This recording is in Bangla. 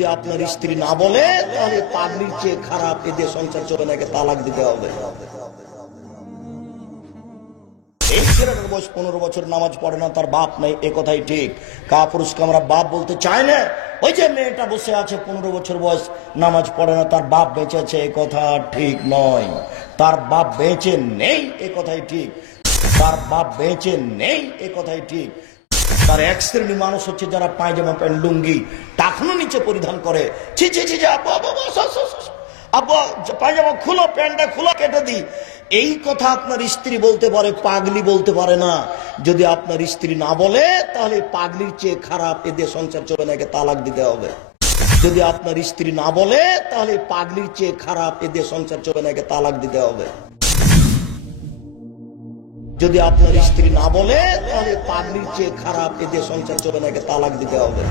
যদি আপনার স্ত্রী না বলে তাহলে পাগড়ির চেয়ে খারাপ এদের সংসার চলে নাকি তালাক দিতে হবে। এই ছেলেটার বয়স 15 বছর, নামাজ পড়ে না, তার বাপ নাই, এ কথাই ঠিক। কাপুরুষকে আমরা বাপ বলতে চাই না। ওই যে মেয়েটা বসে আছে 15 বছর বয়স, নামাজ পড়ে না, তার বাপ বেঁচে আছে, এ কথা ঠিক নয়। তার বাপ বেঁচে নেই, এ কথাই ঠিক। তার বাপ বেঁচে নেই, এ কথাই ঠিক। তার এক শ্রেণী মানুষ হচ্ছে যারা পায়জামা প্যান্ট লুঙ্গি টাকনো নিচে পরিধান করে। ছি ছি ছি, আব্বা পায়জামা খুলো, প্যান্টটা খুলো, কেটে দি। এই কথা আপনার স্ত্রী বলতে পারে, পাগলি বলতে পারে না। যদি আপনার স্ত্রী না বলে তাহলে পাগলির চেয়ে খারাপ এদের সংসার চলে নাকি তালাক দিতে হবে। যদি আপনার স্ত্রী না বলে তাহলে পাগলির চেয়ে খারাপ এদের সংসার চলে নাকি তালাক দিতে হবে। যদি আপনার স্ত্রী না বলে তাহলে পাগলির চেয়ে খারাপ এদের সংসার চলে নাকি তালাক দিতে হবে।